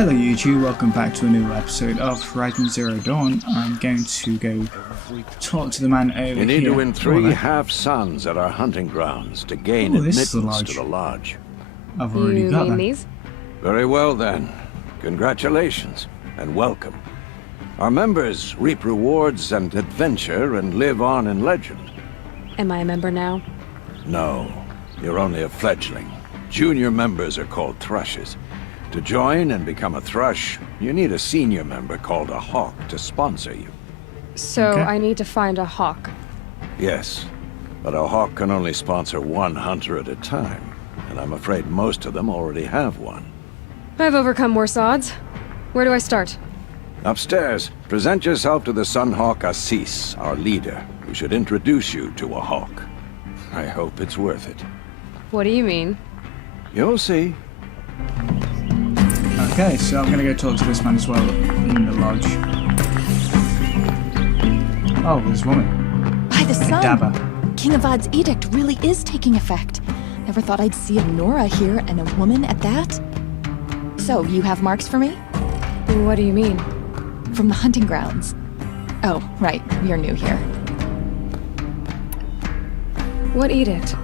Hello YouTube, welcome back to a new episode of Horizon Zero Dawn. I'm going to go talk to the man over here. You need to win 3 half-suns at our hunting grounds to gain admittance to the lodge. I've already got them. These? Very well then. Congratulations and welcome. Our members reap rewards and adventure and live on in legend. Am I a member now? No, you're only a fledgling. Junior members are called thrushes. To join and become a thrush, you need a senior member called a hawk to sponsor you. So I need to find a hawk. Yes, but a hawk can only sponsor 1 hunter at a time, and I'm afraid most of them already have one. I've overcome worse odds. Where do I start? Upstairs, present yourself to the Sunhawk Assis, our leader, who should introduce you to a hawk. I hope it's worth it. What do you mean? You'll see. Okay, so I'm going to go talk to this man as well in the lodge. Oh, there's a woman. By the sun! Dabba. Calgreghard's edict really is taking effect. Never thought I'd see a Nora here and a woman at that. So, you have marks for me? What do you mean? From the hunting grounds. Oh, right, you're new here. What edict?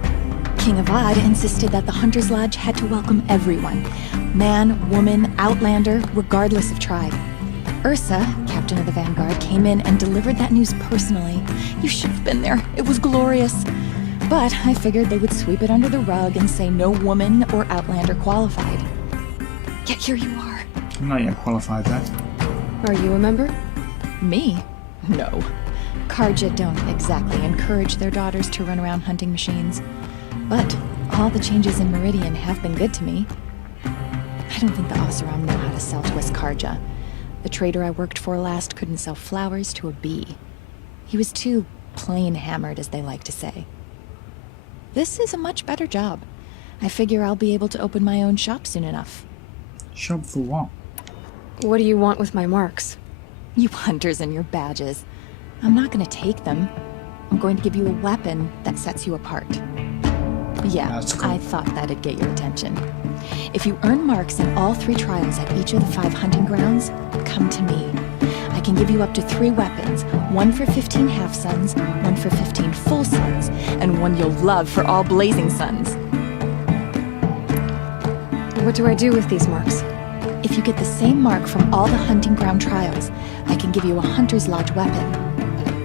Calgreghard insisted that the Hunter's Lodge had to welcome everyone. Man, woman, outlander, regardless of tribe. Ursa, captain of the Vanguard, came in and delivered that news personally. You should have been there. It was glorious. But I figured they would sweep it under the rug and say no woman or outlander qualified. Yet here you are. I'm not yet qualified there. Are you a member? Me? No. Carja don't exactly encourage their daughters to run around hunting machines. But all the changes in Meridian have been good to me. I don't think the Oseram know how to sell to us Carja. The trader I worked for last couldn't sell flowers to a bee. He was too plain hammered, as they like to say. This is a much better job. I figure I'll be able to open my own shop soon enough. Shop for what? What do you want with my marks? You hunters and your badges. I'm not going to take them. I'm going to give you a weapon that sets you apart. Yeah, That's cool. I thought that'd get your attention. If you earn marks in all 3 trials at each of the 5 hunting grounds, come to me. I can give you up to 3 weapons, 1 for 15 half-suns, 1 for 15 full suns, and 1 you'll love for all blazing suns. What do I do with these marks? If you get the same mark from all the hunting ground trials, I can give you a Hunter's Lodge weapon.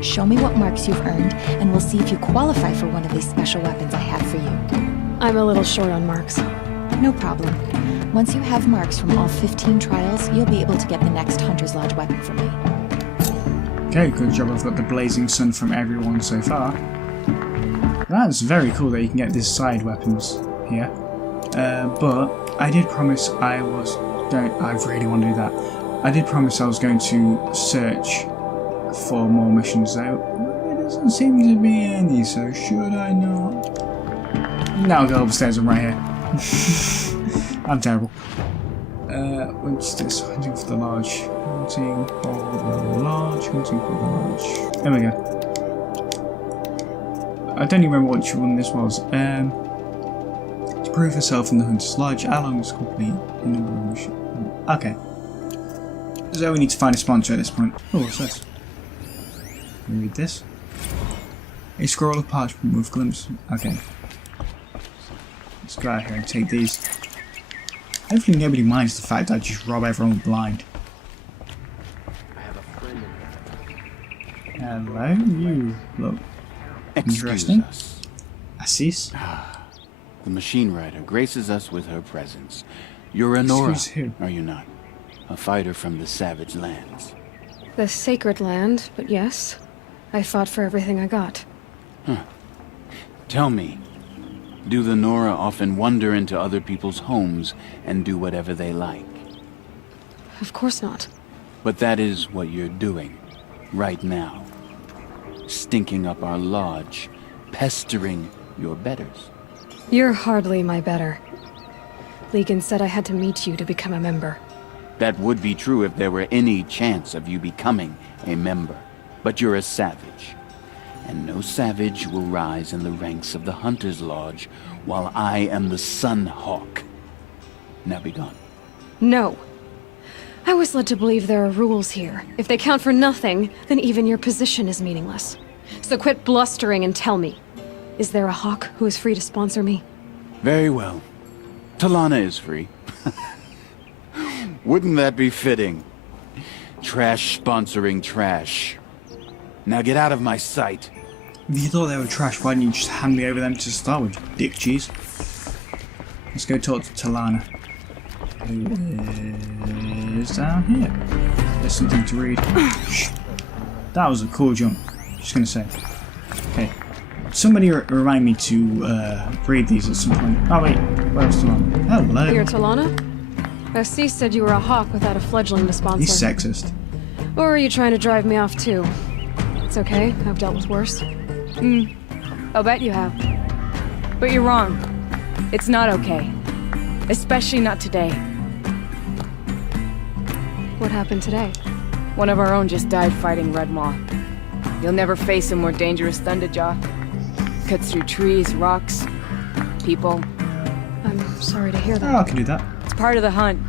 Show me what marks you've earned, and we'll see if you qualify for one of these special weapons I have for you. I'm a little short on marks. No problem. Once you have marks from all 15 trials, you'll be able to get the next Hunter's Lodge weapon from me. Okay, good job. I've got the blazing sun from everyone so far. That's very cool that you can get these side weapons here. But I did promise I really want to do that. I did promise I was going to search for more missions though. There doesn't seem to be any, so should I not? Now I'll go upstairs, I'm right here. I'm terrible. What's this? Hunting for the lodge. Hunting for the lodge. Hunting for the lodge. There we go. I don't even remember which one this was. To prove herself in the Hunter's Lodge, how long is complete? The number of missions. Okay. So we need to find a sponsor at this point. Oh, what's this? Let me read this. A scroll of parchment with glimpse. Okay. Let's go out here and take these. Hopefully nobody minds the fact that I just rob everyone blind. Hello, you look interesting. Assis? The machine rider graces us with her presence. You're a Nora, are you not? A fighter from the savage lands. The sacred land, but yes. I fought for everything I got. Tell me, do the Nora often wander into other people's homes and do whatever they like? Of course not. But that is what you're doing, right now. Stinking up our lodge, pestering your betters. You're hardly my better. Legan said I had to meet you to become a member. That would be true if there were any chance of you becoming a member. But you're a savage. And no savage will rise in the ranks of the Hunter's Lodge while I am the Sun Hawk. Now be gone. No. I was led to believe there are rules here. If they count for nothing, then even your position is meaningless. So quit blustering and tell me. Is there a hawk who is free to sponsor me? Very well. Talana is free. Wouldn't that be fitting? Trash sponsoring trash. Now get out of my sight. If you thought they were trash, why didn't you just hand me over them to start with, dick cheese? Let's go talk to Talana. Who is down here? There's something to read. Shh. That was a cool jump. Just gonna say. Okay. Somebody remind me to read these at some point. Oh wait, where's Talana? Hello. You're Talana? Assis said you were a hawk without a fledgling to sponsor. He's sexist. Or are you trying to drive me off too? It's okay, I've dealt with worse. I'll bet you have. But you're wrong. It's not okay. Especially not today. What happened today? One of our own just died fighting Red Maw. You'll never face a more dangerous Thunderjaw. Cuts through trees, rocks, people. I'm sorry to hear Oh, that. I can do that. It's part of the hunt.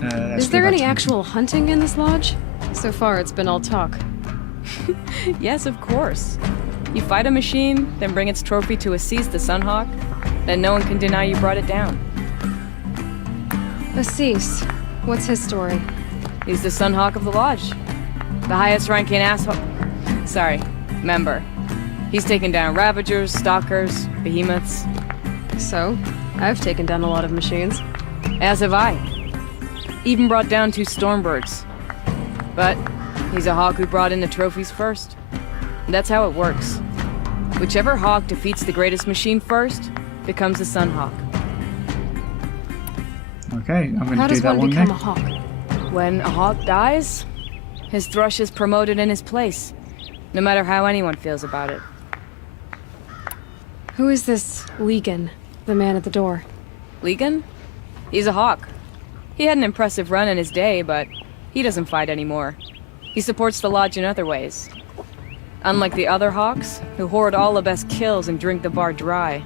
Let's Is go there back any to- actual hunting in this lodge? So far, it's been all talk. Yes, of course. You fight a machine, then bring its trophy to Assis the Sunhawk, then no one can deny you brought it down. Assis, what's his story? He's the Sunhawk of the Lodge. The highest ranking asshole. Sorry, member. He's taken down Ravagers, Stalkers, Behemoths. So, I've taken down a lot of machines. As have I. Even brought down 2 Stormbirds. But he's a hawk who brought in the trophies first. That's how it works. Whichever hawk defeats the greatest machine first becomes a Sunhawk. Okay, I'm How gonna do does that one one become there. a hawk? When a hawk dies, his thrush is promoted in his place, no matter how anyone feels about it. Who is this Legan, the man at the door? Legan? He's a hawk. He had an impressive run in his day, but he doesn't fight anymore. He supports the lodge in other ways. Unlike the other hawks, who hoard all the best kills and drink the bar dry.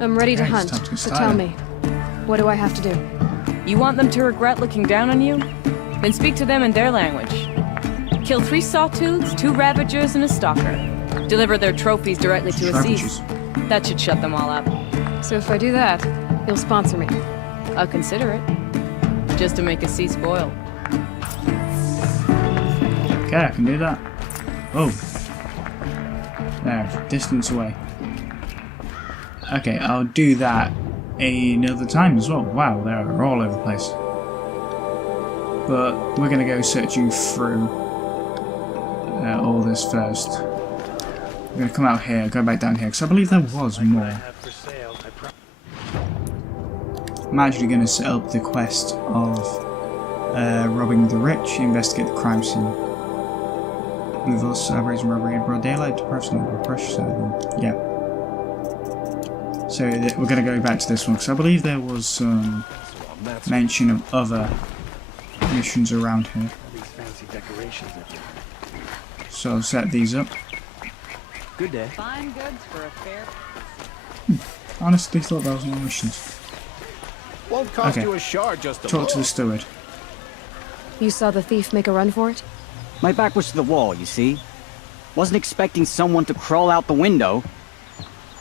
I'm ready to Okay, it's hunt, time to get so started. tell me. What do I have to do? You want them to regret looking down on you? Then speak to them in their language. Kill 3 Sawtooths, 2 Ravagers, and a Stalker. Deliver their trophies directly to Assis. Ravagers. That should shut them all up. So if I do that, you'll sponsor me. I'll consider it. Just to make Assis boil. Okay, I can do that. Oh. There, distance away. Okay, I'll do that another time as well. Wow, they're all over the place. But we're going to go searching through all this first. We're going to come out here, go back down here, because I believe there was more. I'm actually going to set up the quest of robbing the rich, investigate the crime scene. With us raising robbery in broad daylight to personal pressure. Yeah. So we're going to go back to this one because I believe there was some mention of other missions around here. So I'll set these up. Good day. Fine goods for a fair... Honestly thought that was more missions. Won't cost Okay. you a shard just to Talk to the look. steward. You saw the thief make a run for it? My back was to the wall, you see. Wasn't expecting someone to crawl out the window.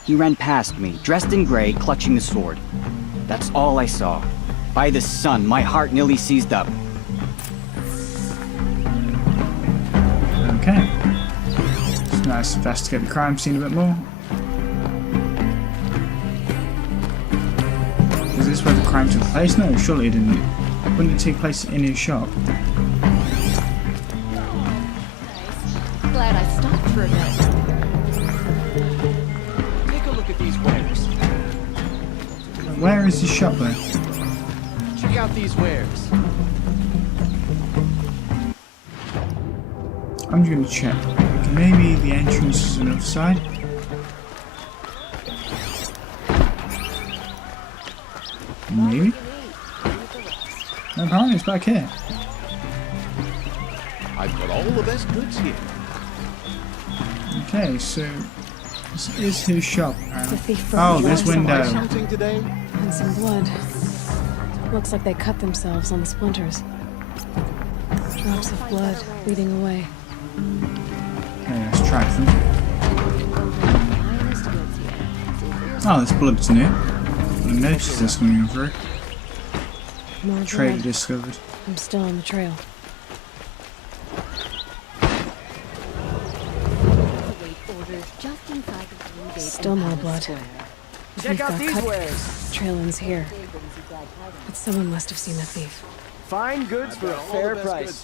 He ran past me, dressed in gray, clutching the sword. That's all I saw. By the sun, my heart nearly seized up. Okay. So now let's investigate the crime scene a bit more. Is this where the crime took place? No, surely it didn't. Wouldn't it take place in his shop? Glad I stopped for a minute. Take a look at these wares. Where is his shop though? Check out these wares. I'm just gonna check. Okay, maybe the entrance is on the other side. Maybe? No, apparently it's back here. I've got all the best goods here. Okay, so This is his shop. The thief Oh, broke this into window. Shooting today? and some blood. Looks like they cut themselves on the splinters. Drops of blood leading away. Okay, let's track them. Oh, this blood's new. I noticed this coming through. More Trader blood. discovered. I'm still on the trail. Still more blood. The thief got cut. Trail ends here. But someone must have seen the thief. Fine goods for a fair price.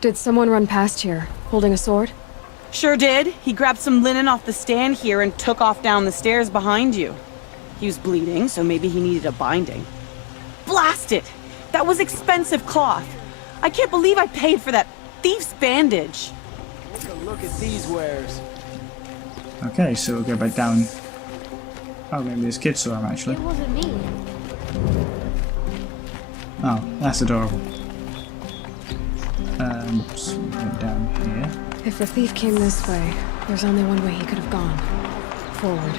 Did someone run past here, holding a sword? Sure did. He grabbed some linen off the stand here and took off down the stairs behind you. He was bleeding, so maybe he needed a binding. Blast it! That was expensive cloth. I can't believe I paid for that thief's bandage. Take a look at these wares. Okay, so we'll go back down. Oh, maybe this kid saw him actually. It wasn't me. Oh, that's adorable. So we'll go down here. If the thief came this way, there's only one way he could have gone. Forward.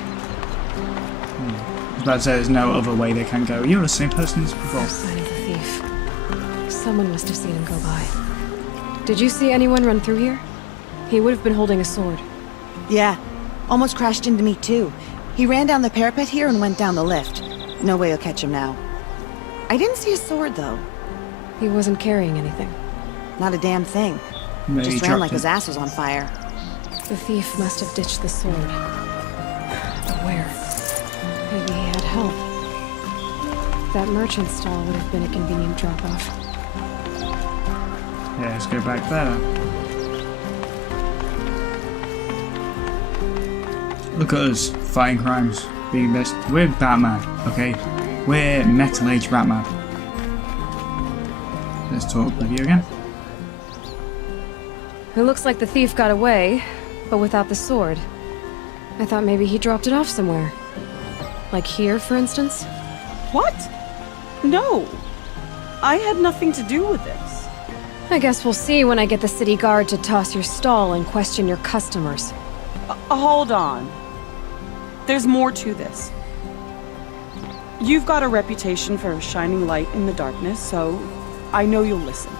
I was about to say there's no other way they can go. You're the same person as before. No sign of the thief. Someone must have seen him go by. Did you see anyone run through here? He would have been holding a sword. Yeah, almost crashed into me too. He ran down the parapet here and went down the lift. No way you'll catch him now. I didn't see a sword though. He wasn't carrying anything. Not a damn thing. Maybe he Just ran dropped like it. his ass was on fire. The thief must have ditched the sword. But where? Maybe he had help. That merchant stall would have been a convenient drop-off. Yeah, let's go back there. Look at us, fighting crimes, being best. We're Batman, okay? We're Metal Age Batman. Let's talk with you again. It looks like the thief got away, but without the sword. I thought maybe he dropped it off somewhere. Like here, for instance? What? No. I had nothing to do with this. I guess we'll see when I get the city guard to toss your stall and question your customers. Hold on. There's more to this. You've got a reputation for shining light in the darkness, so I know you'll listen.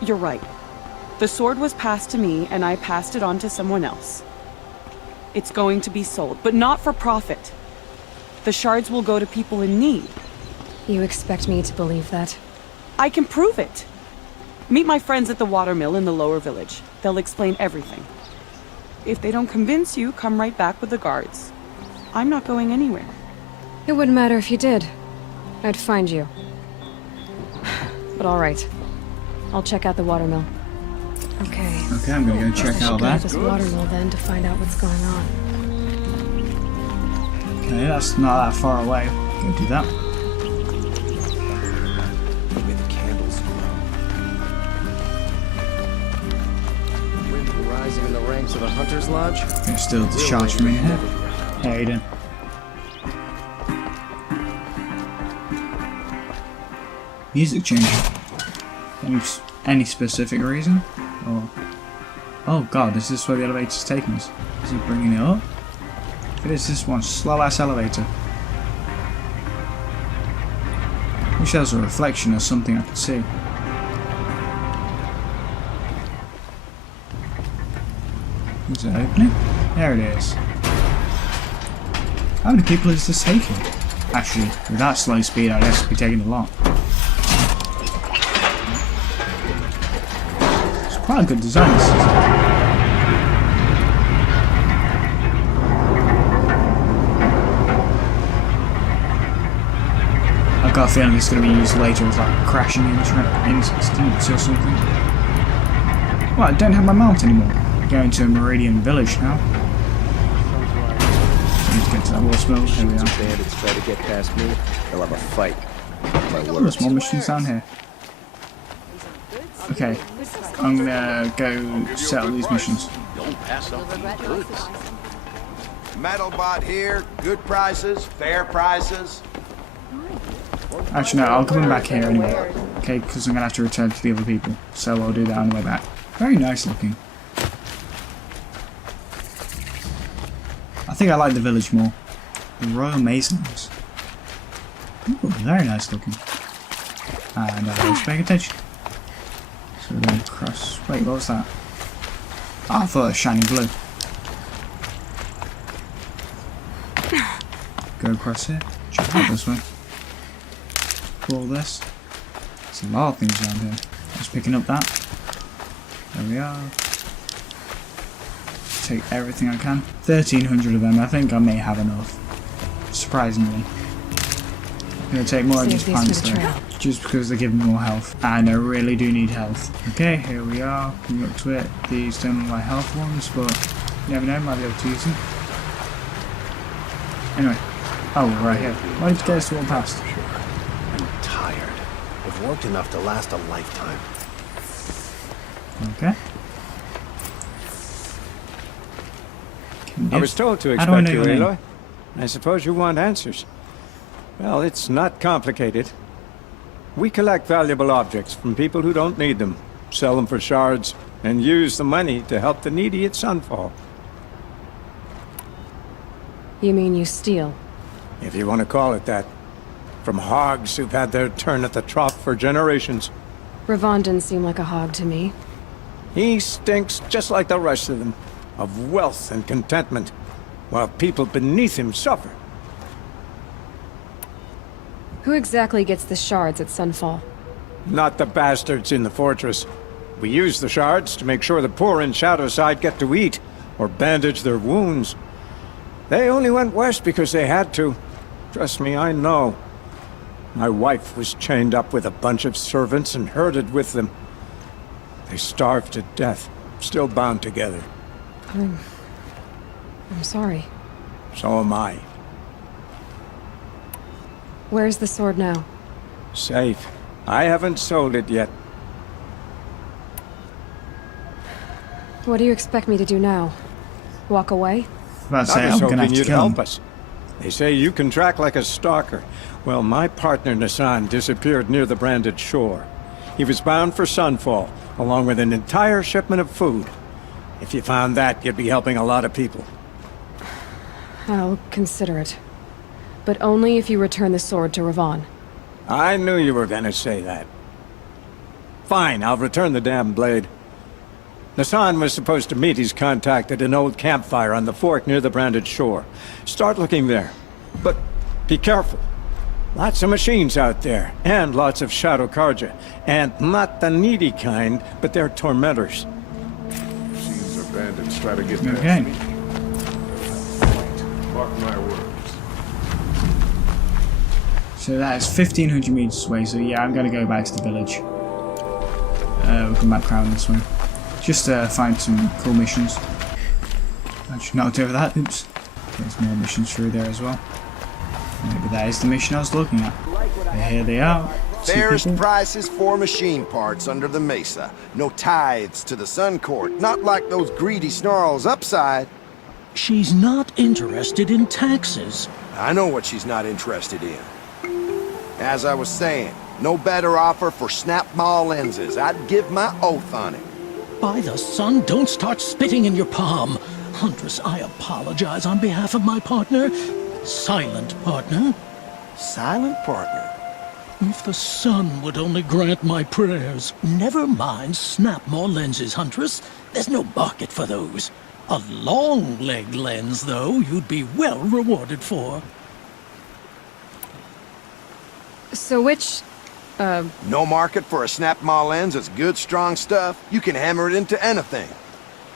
You're right. The sword was passed to me, and I passed it on to someone else. It's going to be sold, but not for profit. The shards will go to people in need. You expect me to believe that? I can prove it. Meet my friends at the watermill in the lower village. They'll explain everything. If they don't convince you, come right back with the guards. I'm not going anywhere. It wouldn't matter if you did. I'd find you. But all right. I'll check out the watermill. Okay. Okay, I'm gonna go check out Go to that. this watermill then to find out what's going on. Okay, that's not that far away. Go do that. With the candles glow. Wind rising in the ranks of the Hunter's Lodge. There's still the charge from in here. Hey, how you doing? Music changing. Any specific reason? Or oh god, is this where the elevator's taking us? Is he bringing it up? It is this one slow ass elevator. Wish there was a reflection or something I could see. Is it opening? There it is. How many people is this taking? Actually, with that slow speed, I guess it'd be taking a lot. It's quite a good design, this is. I've got a feeling it's going to be used later as like a crashing instance or something. Well, I don't have my mount anymore. Going to Meridian Village now. Need to get to that horse mill. Here we are. Bandits try to get past me, they'll have a fight. My Oh, there's more missions down here. Okay, I'm gonna go settle these missions. Metalbot here, good prices, fair prices. Actually, no, I'll come back here anyway. Okay, because I'm gonna have to return to the other people. So I'll do that on the way back. Very nice looking. I think I like the village more. The Royal Masons. Ooh, very nice looking. And I was paying attention. So we're going to cross. Wait, what was that? Oh, I thought it was shining blue. Go across here. Jump out this way. Pull this. There's a lot of things around here. Just picking up that. There we are. Take everything I can. 1,300 of them. I think I may have enough. Surprisingly. I'm going to take more of these plants though. Just because they give me more health. And I really do need health. Okay, here we are. Coming up to it. These don't look like health ones, but you never know, might be able to use them. Anyway. Oh, right here. Why did you guys walk past? I'm tired. I've worked enough to last a lifetime. Okay. I was told to expect you, Aloy. I suppose you want answers. Well, it's not complicated. We collect valuable objects from people who don't need them, sell them for shards, and use the money to help the needy at Sunfall. You mean you steal? If you want to call it that. From hogs who've had their turn at the trough for generations. Ravon didn't seem like a hog to me. He stinks just like the rest of them, of wealth and contentment, while people beneath him suffer. Who exactly gets the shards at Sunfall? Not the bastards in the fortress. We use the shards to make sure the poor in Shadowside get to eat, or bandage their wounds. They only went west because they had to. Trust me, I know. My wife was chained up with a bunch of servants and herded with them. They starved to death, still bound together. I'm sorry. So am I. Where's the sword now? Safe. I haven't sold it yet. What do you expect me to do now? Walk away? I was about to say, I I'm was going to have hoping to you'd kill help him. us. They say you can track like a stalker. Well, my partner Nassan disappeared near the branded shore. He was bound for Sunfall, along with an entire shipment of food. If you found that, you'd be helping a lot of people. I'll consider it. But only if you return the sword to Ravon. I knew you were gonna say that. Fine, I'll return the damn blade. Nassan was supposed to meet his contact at an old campfire on the fork near the branded shore. Start looking there. But be careful. Lots of machines out there, and lots of Shadow Karja. And not the needy kind, but they're tormentors. Machines or bandits try to get past Okay. me. Mark my words. So that is 1,500 meters away, so yeah, I'm going to go back to the village. We'll come back around this way. Just find some cool missions. I should not over that, oops. There's more missions through there as well. Maybe that is the mission I was looking at. Here they are. Fairest prices for machine parts under the mesa. No tithes to the Sun Court, not like those greedy snarls upside. She's not interested in taxes. I know what she's not interested in. As I was saying, no better offer for snap maw lenses. I'd give my oath on it. By the sun, don't start spitting in your palm. Huntress, I apologize on behalf of my partner. Silent partner. Silent partner? If the sun would only grant my prayers. Never mind snap-maw lenses, Huntress. There's no market for those. A long-leg lens, though, you'd be well rewarded for. So which, No market for a snap maw lens is good, strong stuff. You can hammer it into anything.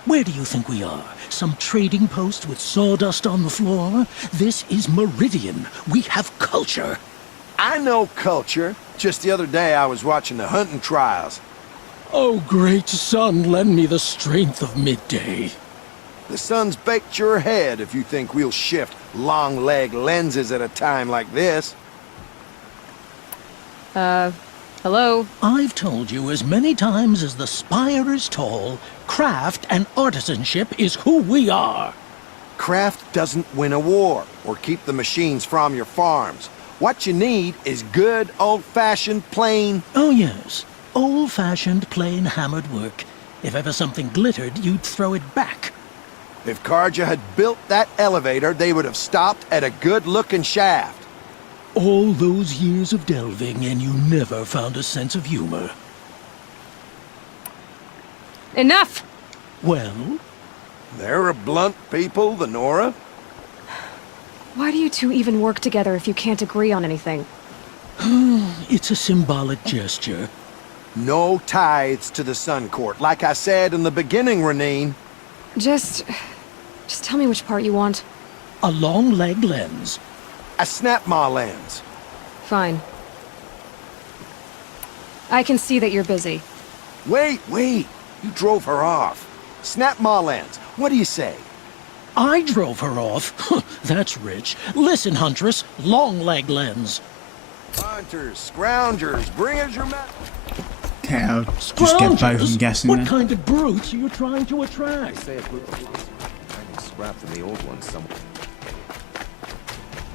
Where do you think we are? Some trading post with sawdust on the floor? This is Meridian. We have culture. I know culture. Just the other day I was watching the hunting trials. Oh, great sun, lend me the strength of midday. The sun's baked your head if you think we'll shift long leg lenses at a time like this. hello? I've told you as many times as the spire is tall, craft and artisanship is who we are. Craft doesn't win a war or keep the machines from your farms. What you need is good, old-fashioned, plain... Oh, yes. Old-fashioned, plain hammered work. If ever something glittered, you'd throw it back. If Karja had built that elevator, they would have stopped at a good-looking shaft. All those years of delving, and you never found a sense of humor. Enough! Well? They're a blunt people, the Nora. Why do you two even work together if you can't agree on anything? It's a symbolic gesture. No tithes to the Sun Court. Like I said in the beginning, Renine. Just tell me which part you want. A long leg lens. A snapmaw lens. Fine. I can see that you're busy. Wait. You drove her off. Snapmaw lens. What do you say? I drove her off? That's rich. Listen, Huntress, long leg lens. Hunters, scroungers, bring us your map. Okay, I'll just get both, I'm guessing What then. kind of brutes are you trying to attract? Say a group of finding scrap from the old ones somewhere.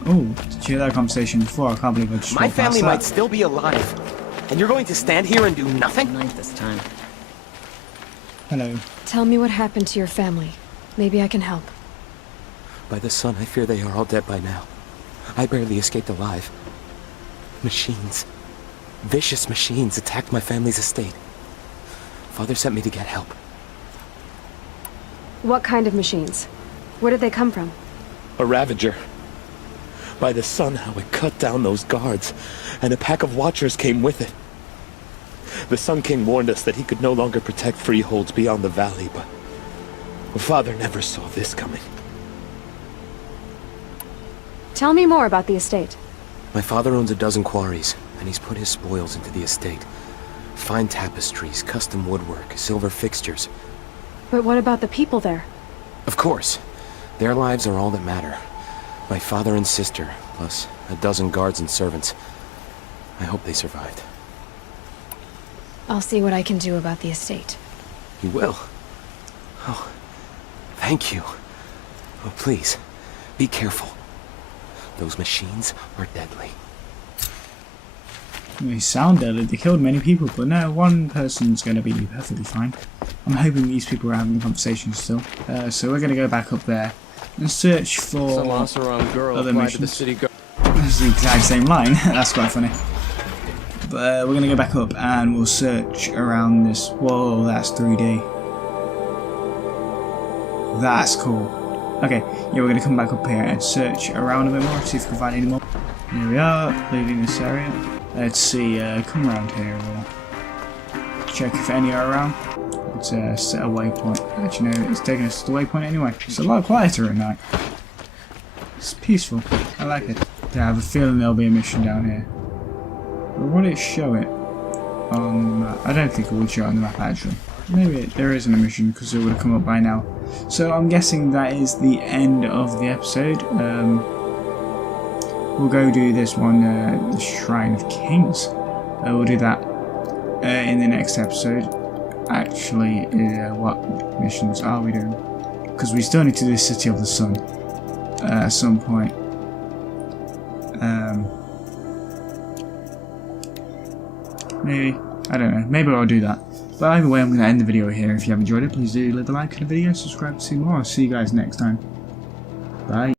Oh, did you hear that conversation before? I can't believe I just My walked past family that. might still be alive, and you're going to stand here and do nothing? Night this time. Hello. Tell me what happened to your family. Maybe I can help. By the sun, I fear they are all dead by now. I barely escaped alive. Machines. Vicious machines attacked my family's estate. Father sent me to get help. What kind of machines? Where did they come from? A Ravager. By the sun, how it cut down those guards, and a pack of watchers came with it. The Sun King warned us that he could no longer protect freeholds beyond the valley, but Father never saw this coming. Tell me more about the estate. My father owns a dozen quarries, and he's put his spoils into the estate. Fine tapestries, custom woodwork, silver fixtures. But what about the people there? Of course. Their lives are all that matter. My father and sister, plus a dozen guards and servants. I hope they survived. I'll see what I can do about the estate. You will? Oh, thank you. Oh, please, be careful. Those machines are deadly. They sound deadly. They killed many people, but no, one person's going to be perfectly fine. I'm hoping these people are having a conversation still. So we're going to go back up there and search for Some Oseram girl other applied to the missions. city guard. That's the exact same line. That's quite funny. But we're going to go back up and we'll search around this. Whoa, that's 3D. That's cool. Okay, yeah, we're going to come back up here and search around a bit more, see if we can find any more. Here we are, leaving this area. Let's see, come around here. We'll check if any are around. Let's set a waypoint. Actually, no, it's taking us to the waypoint anyway. It's a lot quieter at night. It's peaceful. I like it. Yeah, I have a feeling there'll be a mission down here. But will it show it on the map? I don't think it would show it on the map actually. Maybe there isn't a mission because it would have come up by now. So I'm guessing that is the end of the episode. We'll go do this one, the Shrine of Kings. We'll do that in the next episode. Actually, what missions are we doing? Because we still need to do the City of the Sun at some point. Maybe. I don't know. Maybe I'll do that. But either way, I'm going to end the video here. If you have enjoyed it, please do leave a like on the video, subscribe to see more. I'll see you guys next time. Bye.